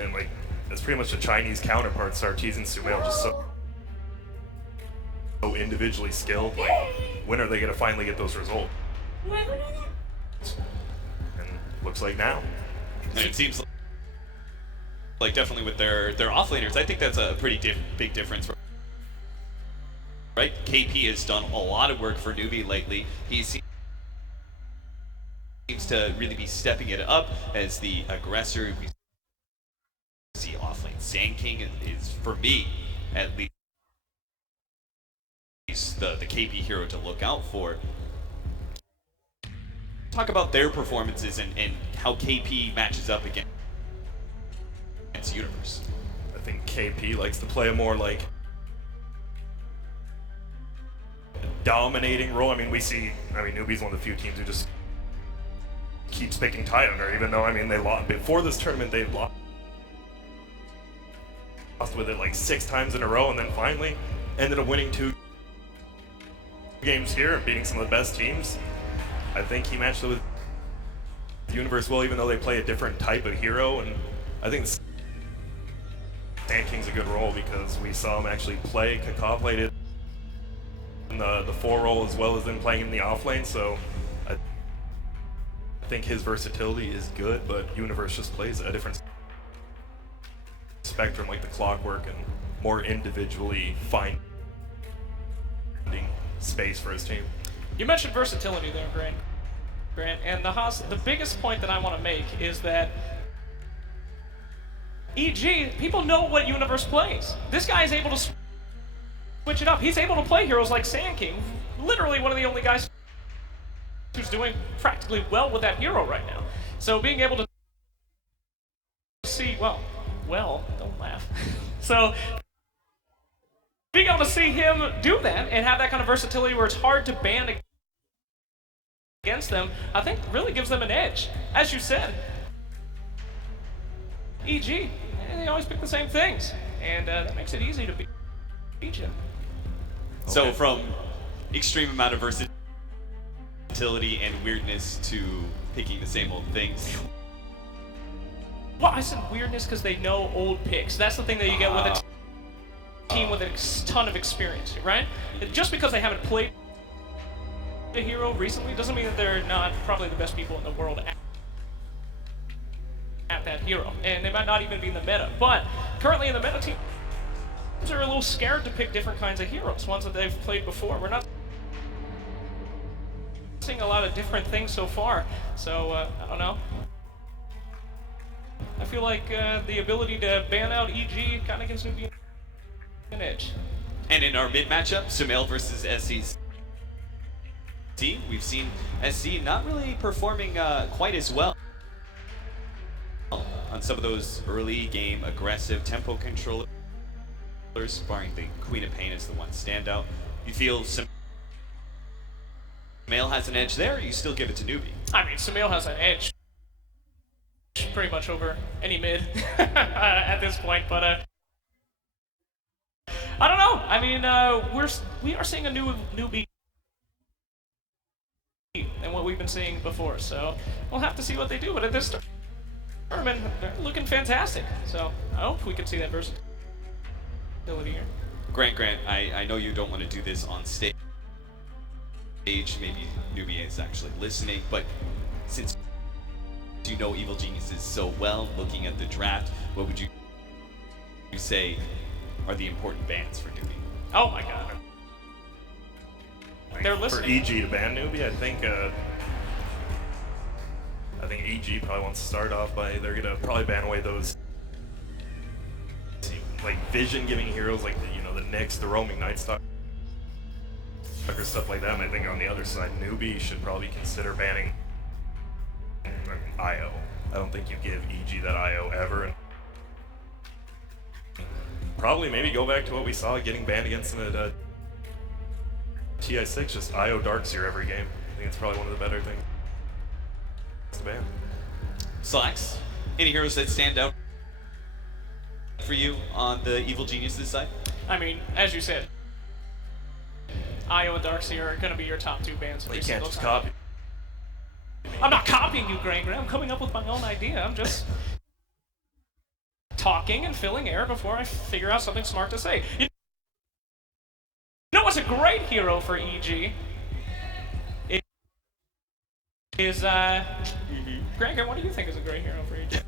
And like, it's pretty much the Chinese counterparts. Sartees and Sumail just so individually skilled. Like, when are they gonna finally get those results? And looks like now. And it seems like definitely with their offlaners, I think that's a pretty big difference. Right? KP has done a lot of work for Newbie lately. He seems to really be stepping it up as the aggressor. We see offlane Sand King is, for me, at least the KP hero to look out for. Talk about their performances and how KP matches up against Universe. I think KP likes to play a more like dominating role. I mean, Newbie's one of the few teams who just keeps picking Tidehunter, even though, I mean, they lost before this tournament. They lost with it like 6 times in a row, and then finally ended up winning 2 games here and beating some of the best teams. I think he matched with Universe well, even though they play a different type of hero, and I think Sand King's a good role because we saw him actually play. Kaka played it in the 4 role as well as then playing in the offlane, so I think his versatility is good, but Universe just plays a different spectrum, like the Clockwork, and more individually finding space for his team. You mentioned versatility there, Grant, and the biggest point that I want to make is that EG, people know what Universe plays. This guy is able to switch it up. He's able to play heroes like Sand King, literally one of the only guys who's doing practically well with that hero right now. So being able to see, well, don't laugh. So being able to see him do that and have that kind of versatility where it's hard to ban against them, I think really gives them an edge. As you said, EG, they always pick the same things, and that makes it easy to beat you. So Okay. from extreme amount of versatility and weirdness to picking the same old things. Well, I said weirdness because they know old picks. That's the thing that you get with a team with a ton of experience, right? Just because they haven't played a hero recently doesn't mean that they're not probably the best people in the world at that hero. And they might not even be in the meta. But currently in the meta, teams are a little scared to pick different kinds of heroes, ones that they've played before. We're not seeing a lot of different things so far. So, I don't know. I feel like the ability to ban out EG kind of gives Newbie an edge. And in our mid matchup, Sumail versus SC's. We've seen SC not really performing quite as well on some of those early game aggressive tempo controllers, barring the Queen of Pain is the one standout. You feel Sumail has an edge there, or you still give it to Newbie? I mean, Sumail has an edge pretty much over any mid at this point, but I don't know. I mean, we are seeing a Newbie than what we've been seeing before, so we'll have to see what they do. But at this tournament, they're looking fantastic. So I hope we can see that versatility here. Grant, I know you don't want to do this on stage. Maybe Newbie is actually listening, but since you know Evil Geniuses so well, looking at the draft, what would you say are the important bans for Newbie? Oh my god. They're listening. For EG to ban Newbie, I think EG probably wants to start off by they're gonna probably ban away those like vision giving heroes like the Nyx, the roaming Night Stalker, stuff like that. And I think on the other side, Newbie should probably consider banning IO. I don't think you give EG that IO ever, and probably maybe go back to what we saw getting banned against them at TI6, just IO Darkseer every game. I think it's probably one of the better things to ban. Slacks, any heroes that stand out for you on the Evil Geniuses side? I mean, as you said, IO and Darkseer are going to be your top 2 bans. Well, you can't just copy. I'm not copying you, Grant. I'm coming up with my own idea. I'm just talking and filling air before I figure out something smart to say. You know what's a great hero for EG? Gregor, what do you think is a great hero for EG?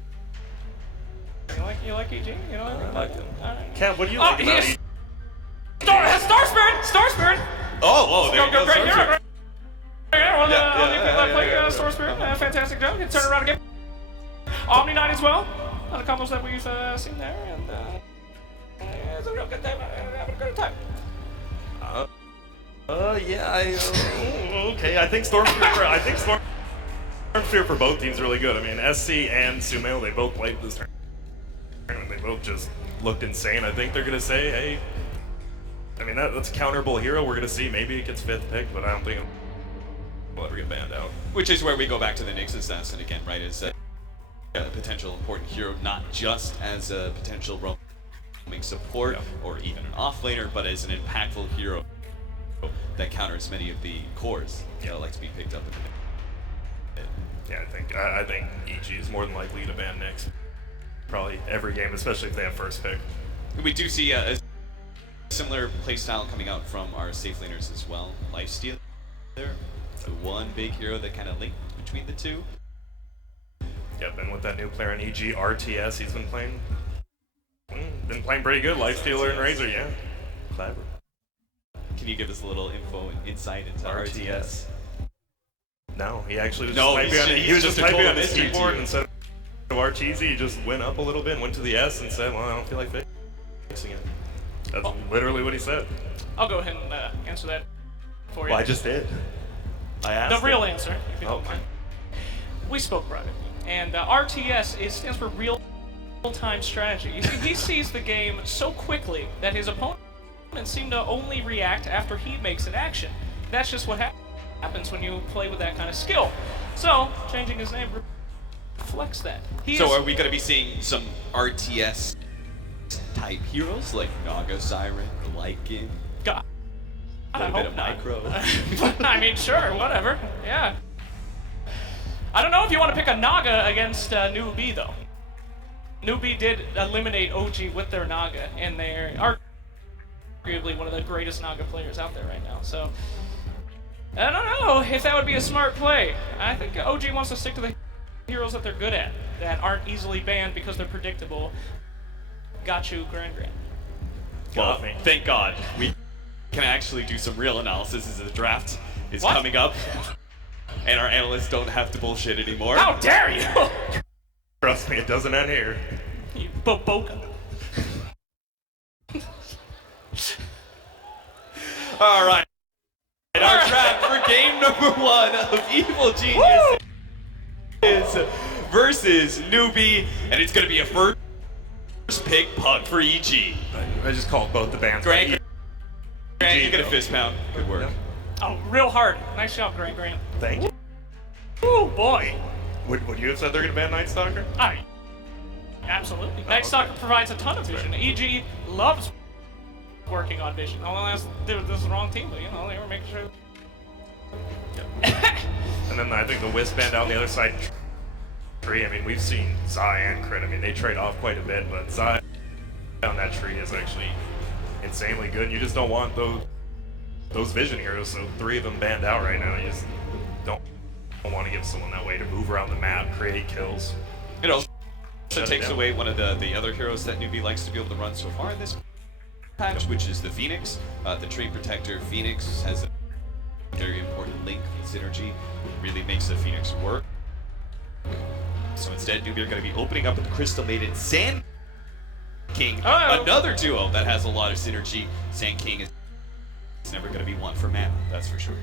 You like EG? You know what I mean? I like him. Alright. Kev, what do you like about EG? Star Spirit! Star Spirit! Oh, there you go. Great hero! Star Great hero! All the people that play yeah. Star Spirit, fantastic job. Can turn around again. Omni Knight as well. Not a combos that we've seen there, and it's a real good time. Having a good time. Okay. I think Storm Sphere for both teams really good. I mean, SC and Sumail, they both played this tournament. They both just looked insane. I think they're gonna say, hey, I mean that's a counterable hero. We're gonna see. Maybe it gets 5th pick, but I don't think we'll ever get banned out. Which is where we go back to the Nyx assassin again, right? Is a potential important hero, not just as a potential roaming support or even an offlaner, but as an impactful hero that counters many of the cores, like to be picked up in the mid. Yeah, I think EG is more than likely to ban Nyx. Probably every game, especially if they have first pick. We do see a similar playstyle coming out from our safe laners as well. Lifesteal there. So one big hero that kind of linked between the two. Yep, and with that new player in EG, RTS, he's been playing pretty good. Lifestealer and Razor, yeah. Clever. Can you give us a little info and insight into RTS? No, he actually was No, just typing he's just a typing total on his mystery to keyboard you. instead of RTS. He just went up a little bit and went to the S and said, well, I don't feel like fixing it. That's literally what he said. I'll go ahead and answer that for you. Well, I just did. I asked The real him. answer, if you don't Okay. mind. We spoke privately, and RTS stands for real-time strategy. You see, he sees the game so quickly that his opponents seem to only react after he makes an action. That's just what happens when you play with that kind of skill. So, changing his name reflects that. So are we going to be seeing some RTS type heroes like Naga Siren, Lycan? God, A I little bit hope of not. micro. I mean, sure, whatever. Yeah. I don't know if you want to pick a Naga against Newbie, though. Newbie did eliminate OG with their Naga, and they're arguably one of the greatest Naga players out there right now. So, I don't know if that would be a smart play. I think OG wants to stick to the heroes that they're good at, that aren't easily banned because they're predictable. Got you, Grand. Well, thank God. We can actually do some real analysis as the draft is What? coming up. And our analysts don't have to bullshit anymore. How dare you! Trust me, it doesn't end here. You boca. All right. And our draft for game number 1 of Evil Genius is versus Newbie, and it's going to be a first pick puck for EG. I just called both the bands. Grant, you get a though. fist pound. Good work. Oh, real hard. Nice job, Grant. Thank you. Oh boy. Would you have said they're going to ban Night Stalker? Absolutely. Night Stalker provides a ton of vision. EG loves working on vision. Although this is the wrong team, but they were making sure. And then I think the Wisp band down the other side. Tree. I mean, we've seen Zai and Crit. I mean, they trade off quite a bit, but Zai down that tree is actually insanely good. You just don't want those vision heroes. So 3 of them banned out right now. You just don't want to give someone that way to move around the map, create kills. It also Shut it takes down. away one of the other heroes that Newbie likes to be able to run so far in this patch, which is the Phoenix. The Tree Protector Phoenix has a very important link synergy. Really makes the Phoenix work. So instead, Newbie are going to be opening up with Crystal Maiden Sand King, another duo that has a lot of synergy. Sand King is never going to be one for mana, that's for sure.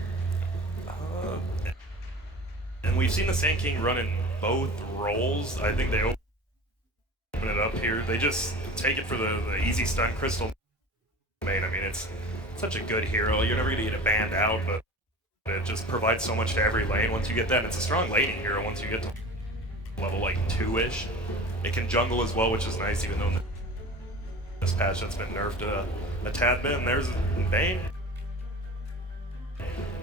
And we've seen the Sand King run in both roles. I think they open it up here. They just take it for the easy stun Crystal Maiden. I mean, it's such a good hero. You're never going to get it banned out, but it just provides so much to every lane once you get that. And it's a strong laning hero once you get to level like 2-ish. It can jungle as well, which is nice, even though in this patch that's been nerfed a tad bit. And there's Bane.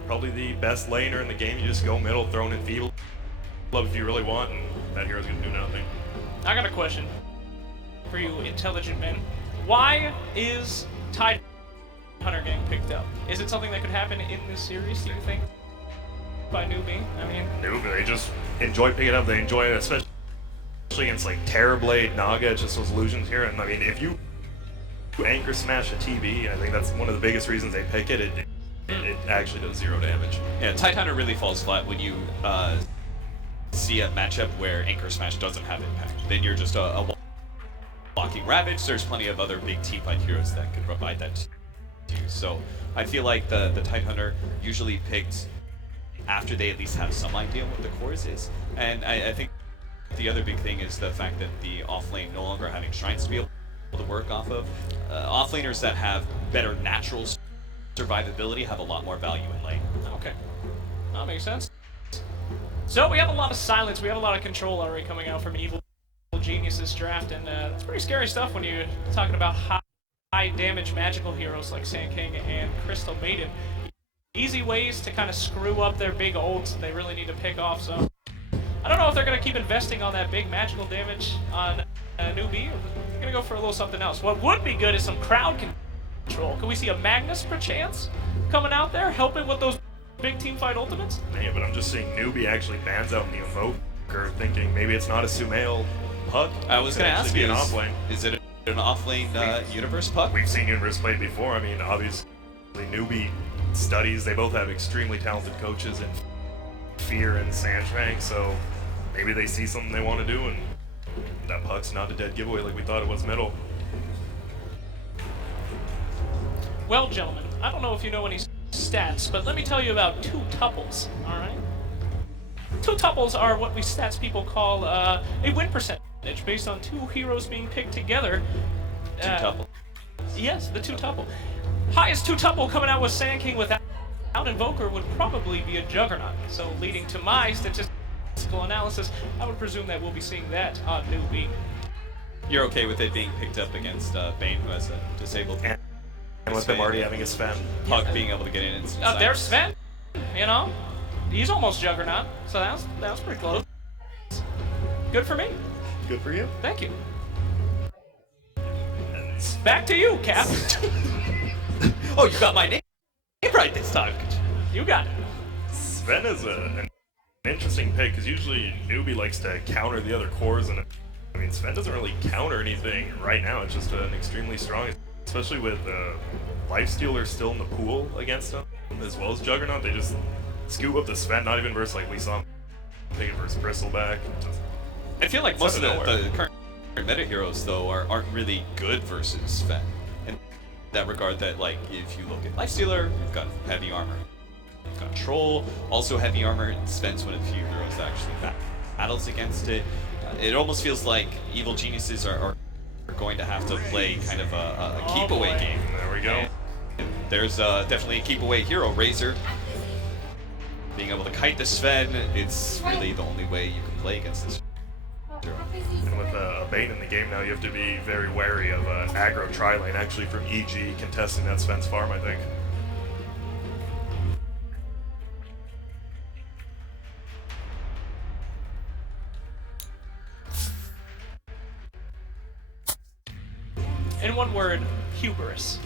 Probably the best laner in the game. You just go middle, throw in Feeble Love if you really want, and that hero's gonna do nothing. I got a question. for you intelligent men. Why is Tide Hunter getting picked up? Is it something that could happen in this series, do you think? By Newbie? I mean... Newbie, they just enjoy picking up. They enjoy it, especially against like Terrorblade, Naga, just those illusions here. And I mean, if you anchor smash a TV, I think that's one of the biggest reasons they pick it. It actually does 0 damage. Yeah, Tide Hunter really falls flat when you see a matchup where Anchor Smash doesn't have impact. Then you're just a walking Ravage. There's plenty of other big team-fight heroes that could provide that to you. So I feel like the Tide Hunter usually picked after they at least have some idea what the cores is. And I think the other big thing is the fact that the offlane no longer having shrines to be able to work off of. Offlaners that have better natural survivability have a lot more value in lane. Okay. That makes sense. So we have a lot of silence, we have a lot of control already coming out from Evil Genius's draft, and it's pretty scary stuff when you're talking about high damage magical heroes like Sand King and Crystal Maiden. Easy ways to kind of screw up their big ults that they really need to pick off, so I don't know if they're going to keep investing on that big magical damage on Newbie, or they're going to go for a little something else. What would be good is some crowd control. Can we see a Magnus, perchance, coming out there, helping with those big team fight ultimates? Yeah, but I'm just seeing Newbie actually bans out the Invoker, thinking maybe it's not a Sumail puck. I was going to ask you, you, an offlane. Is it an offlane Universe puck? We've seen Universe play before. I mean, obviously, Newbie studies. They both have extremely talented coaches in Fear and Sandbank, so maybe they see something they want to do, and that puck's not a dead giveaway like we thought it was middle. Well, gentlemen, I don't know if you know any stats, but let me tell you about two tuples, alright? Two tuples are what we stats people call a win percentage, based on two heroes being picked together. Two tuple. Yes, the two tuple. Highest two tuple coming out with Sand King without Invoker would probably be a Juggernaut. So leading to my statistical analysis, I would presume that we'll be seeing that on Newbie. You're okay with it being picked up against Bane, who has a disabled... And with them already having a Sven. Puck being able to get in. There's Sven, you know? He's almost Juggernaut, so that was pretty close. Good for me. Good for you. Thank you. Back to you, Cap. Oh, you got my name right this time. You got it. Sven is an interesting pick, because usually Newbie likes to counter the other cores, and I mean, Sven doesn't really counter anything right now. It's just an extremely strong, especially with Lifestealer still in the pool against him, as well as Juggernaut. They just scoop up the Sven, not even versus like we saw him pick it versus Bristleback. I feel like most of the current meta heroes, though, aren't really good versus Sven. In that regard, that like if you look at Lifestealer, you've got heavy armor. You've got Troll, also heavy armor, and Sven's one of the few heroes that actually battles against it. It almost feels like Evil Geniuses are going to have to play kind of a keep-away game. There we go. And there's definitely a keep-away hero, Razor. Being able to kite the Sven, it's really the only way you can play against this hero. And with a Bane in the game now, you have to be very wary of an aggro tri-lane, actually, from EG contesting that Sven's farm, I think. In one word, hubris.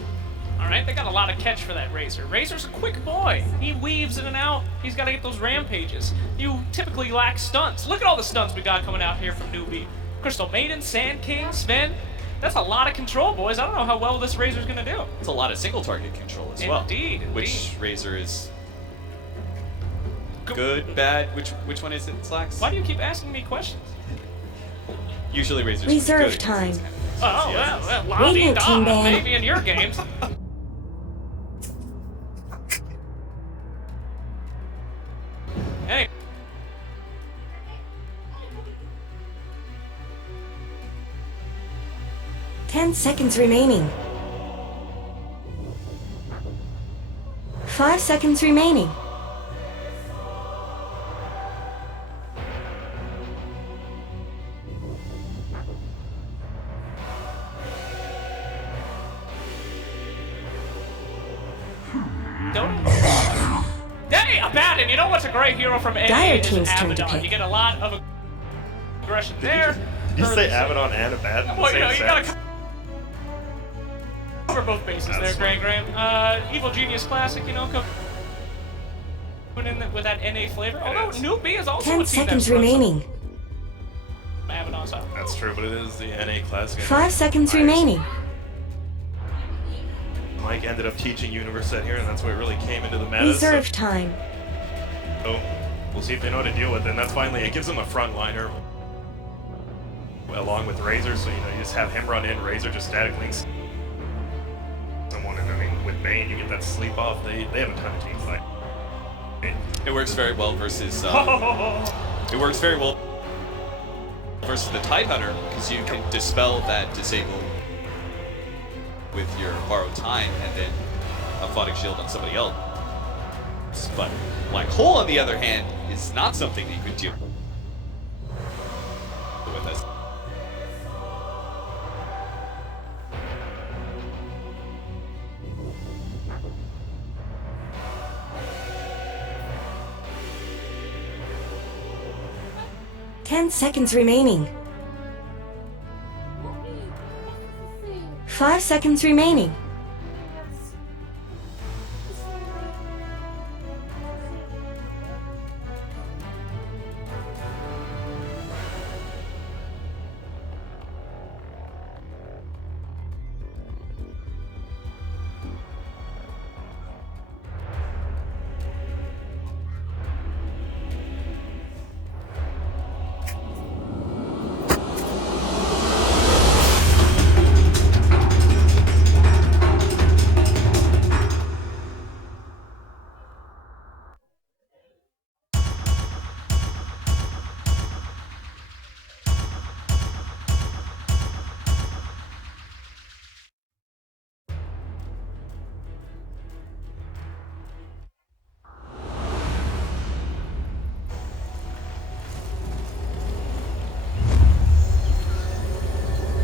Alright, they got a lot of catch for that Razor. Razor's a quick boy. He weaves in and out. He's got to get those rampages. You typically lack stunts. Look at all the stunts we got coming out here from Newbie. Crystal Maiden, Sand King, Sven. That's a lot of control, boys. I don't know how well this Razor's going to do. It's a lot of single target control as well. Indeed. Which Razor is good, bad? Which one is it, Slacks? Why do you keep asking me questions? Usually Razor's Reserve good. time. Oh, well, la-dee-da, maybe in your games. Hey. Ten seconds remaining. 5 seconds remaining. Hey, Abaddon! You know what's a great hero from NA Dire is Team's turn to Abaddon. pick. You get a lot of aggression there. You say Abaddon and Abaddon in the Well, same you gotta sentence? cover both bases That's there, Graham. Evil Genius Classic, put in with that NA flavor. Although Newbie is also 10 a team seconds that's run some remaining. Abaddon's up. That's true, but it is the NA Classic. 5 seconds Nice. remaining. Mike ended up teaching Universe set here, and that's what really came into the meta. Reserve time. So we'll see if they know how to deal with it. And that's finally, it gives them a front liner along with Razor, so you just have him run in, Razor just static links someone, and I mean with Bane you get that sleep off. They have a ton of team fight. It works very well versus. It works very well versus the Tidehunter because you can dispel that disable with your borrowed time and then a Aphotic Shield on somebody else. But Black Hole, on the other hand, is not something that you could deal with us. Ten seconds remaining. 5 seconds remaining.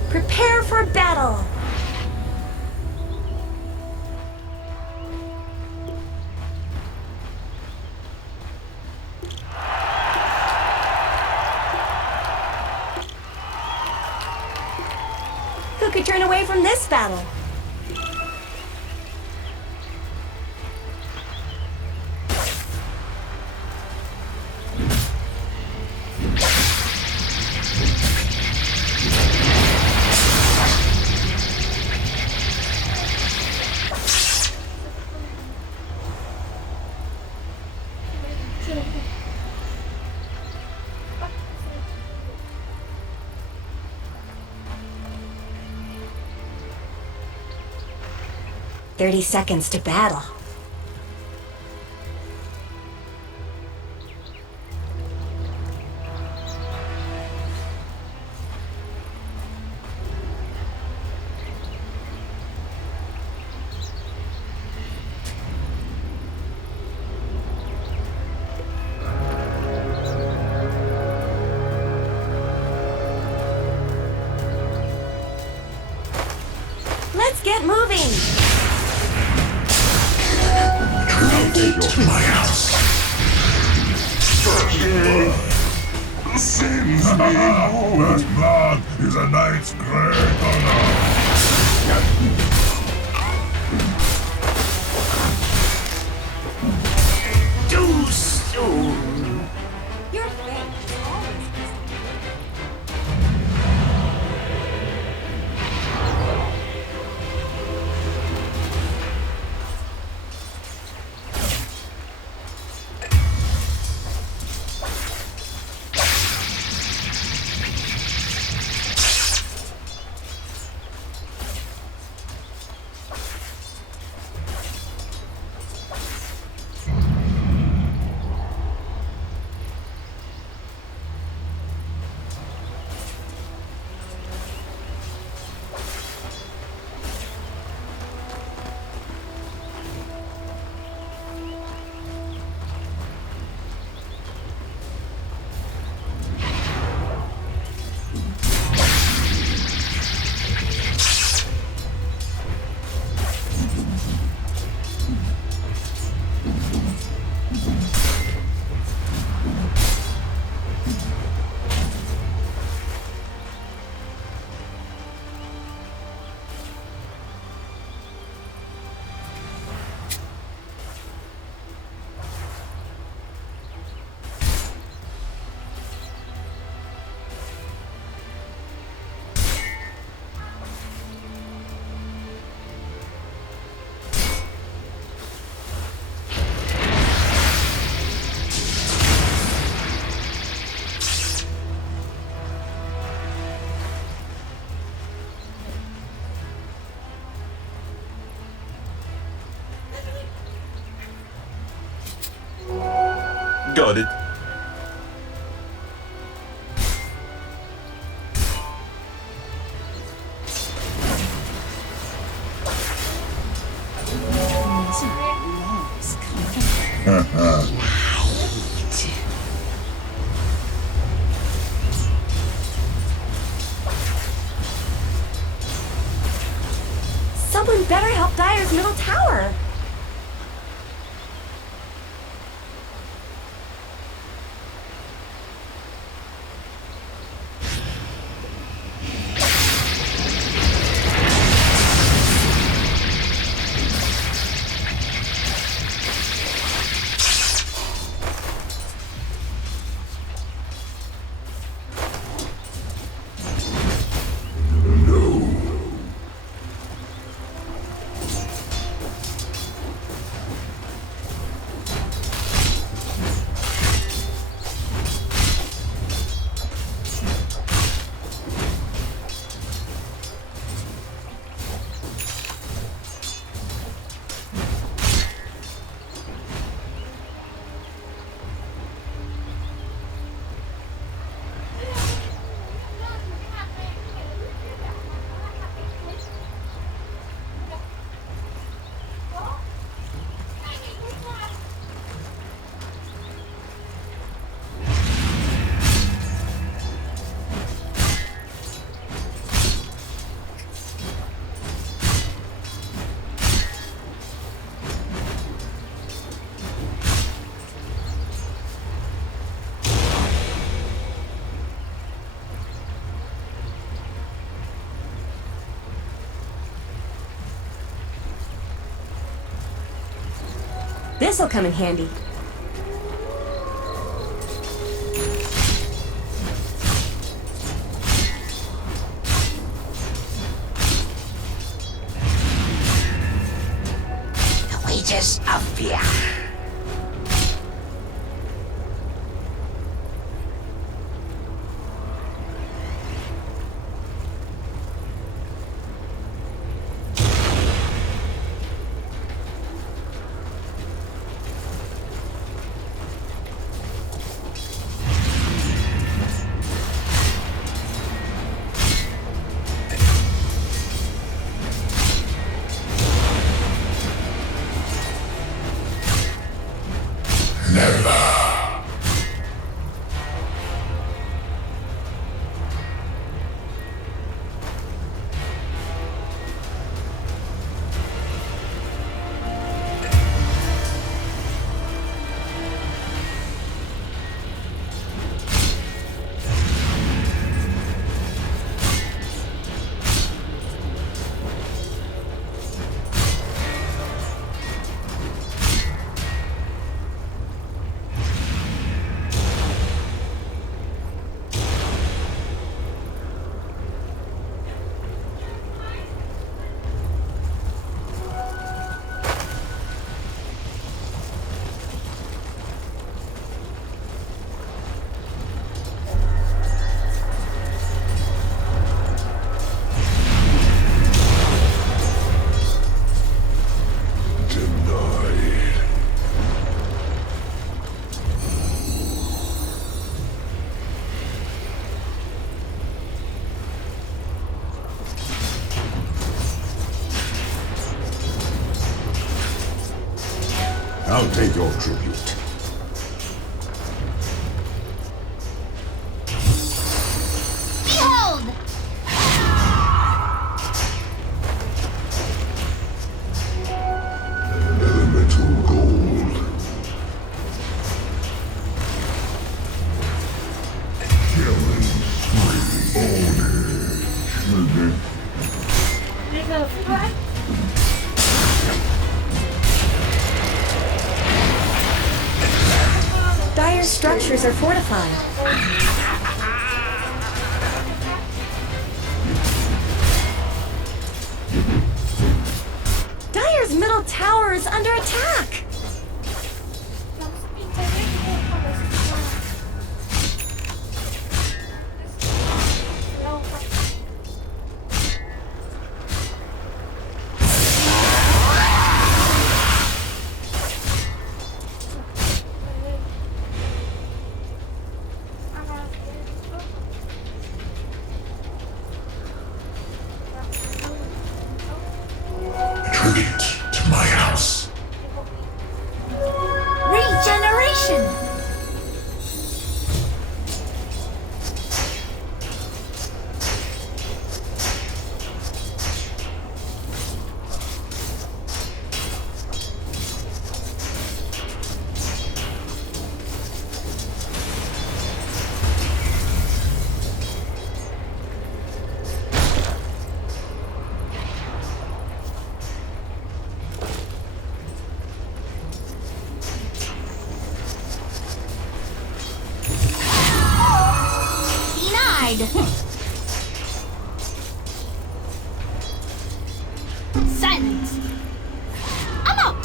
Prepare for battle! Who could turn away from this battle? "30 seconds to battle." Let's get moving! To my house. Sins me. That blood is a knight's great honor. Too soon. Your fate is always 어디? Someone better help Dyer's middle tower. This'll come in handy. The wages of fear. I'll take your tribute. Behold! Elemental gold. Killing spree. Own it. Dyer's structures are fortified. Dyer's middle tower is under attack. denied. Silence. I'm out.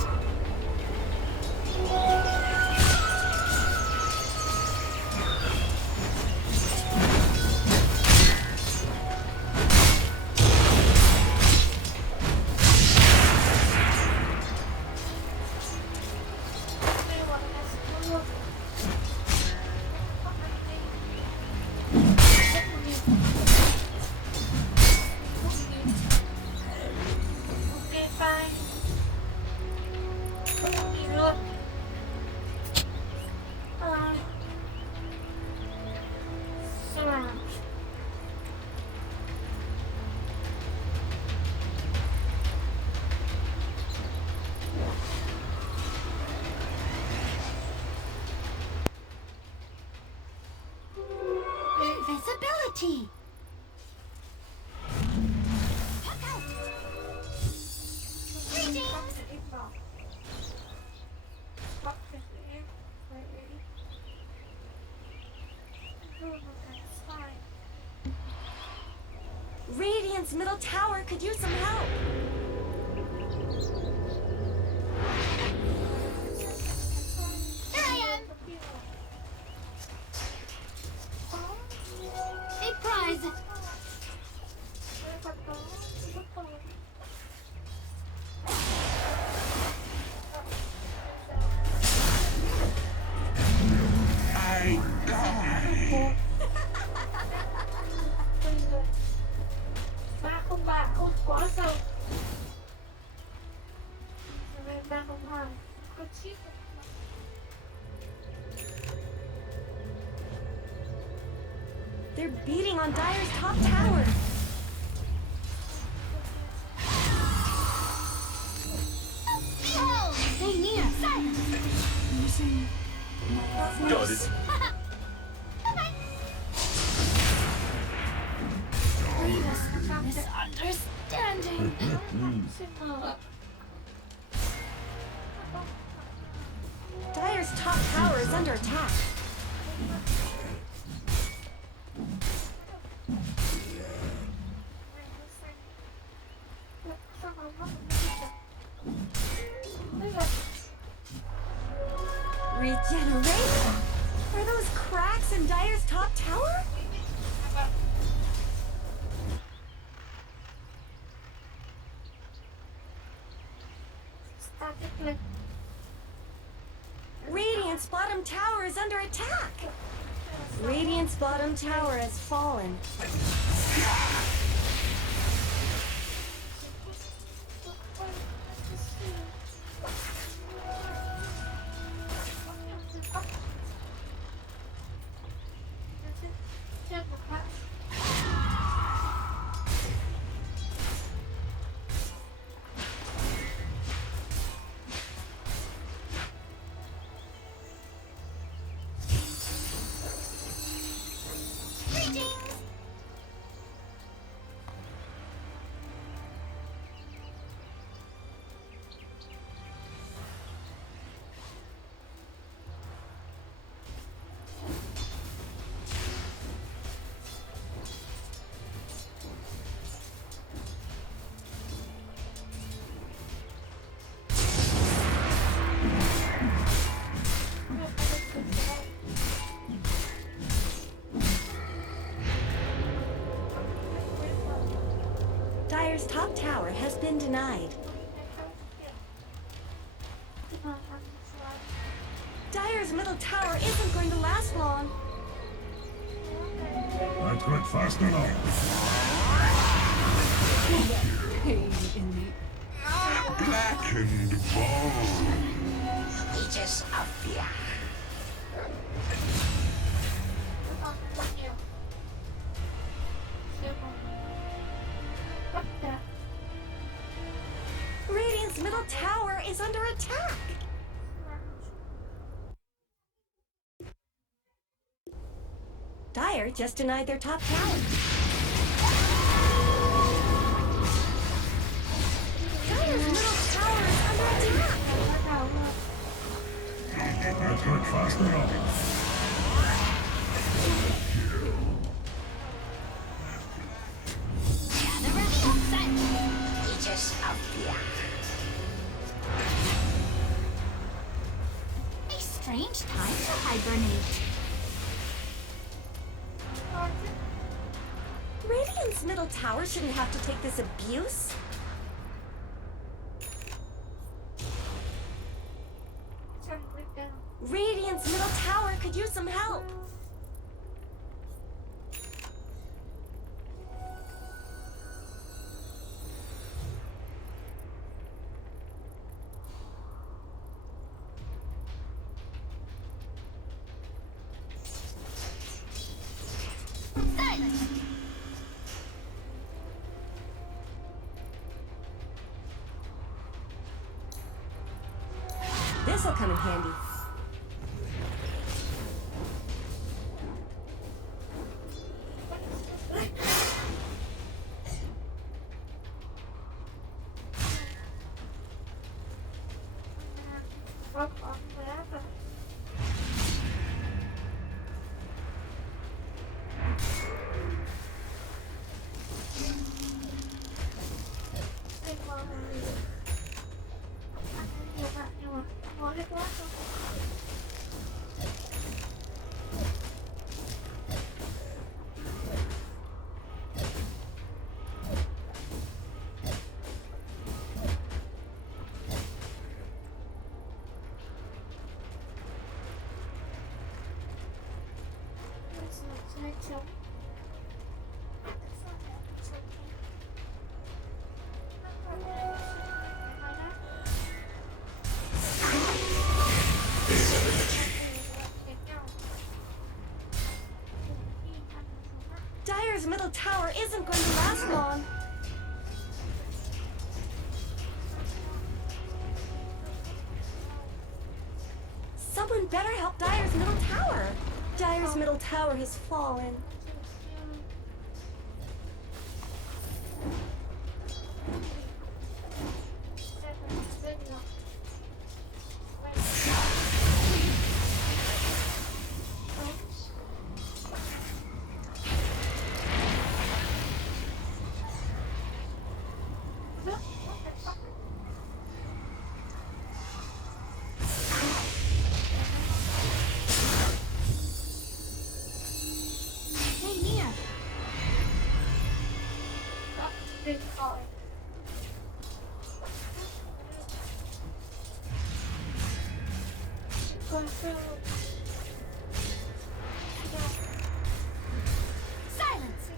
Invisibility. Radiant's middle tower could use some help. Here I am. A prize. I die. Ba không ba ôi quá sâu. Ba không hai có chip. They're beating on Dire's top tower. Behold, stay near. Silence. Got it. Misunderstanding. Dire's top tower is under attack. Regeneration? Are those cracks in Dire's top tower? Radiant's bottom tower is under attack. Radiant's bottom tower has fallen. Dire's top tower has been denied. Dire's middle tower isn't going to last long. Not quite fast enough. Blackened bone. Wages of fear. Radiant's middle tower is under attack. Dire just denied their top tower. Dire's middle tower is under attack. Not quite fast enough. Radiant's middle tower shouldn't have to take this abuse. Radiant's middle tower could use some help. This'll come in handy. Dire's middle tower isn't going to last long. Someone better help Dire's middle tower. Dire's middle tower has fallen. Silence!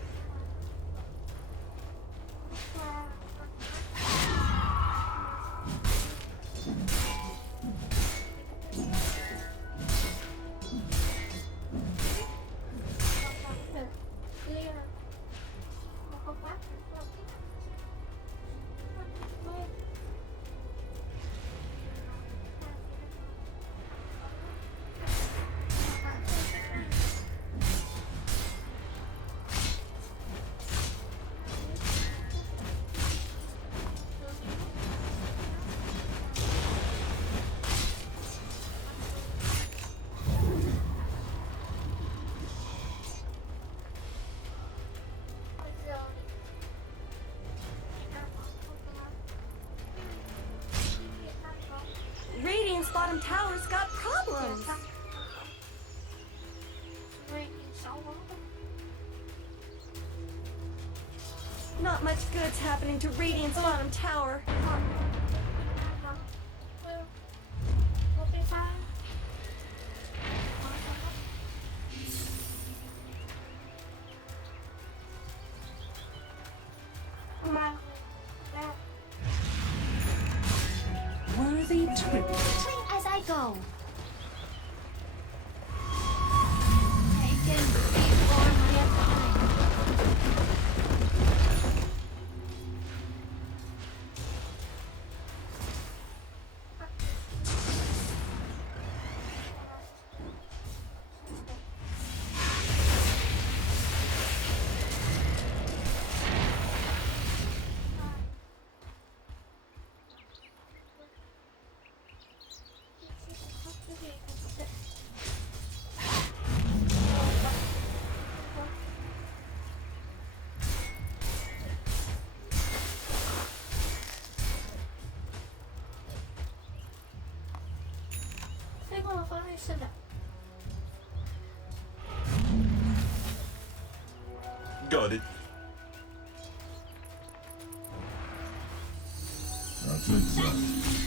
Radiant's bottom tower's got problems. Not much good's happening to Radiant's bottom tower. Worthy tribute. As I go. Taken before my time. Got it. success.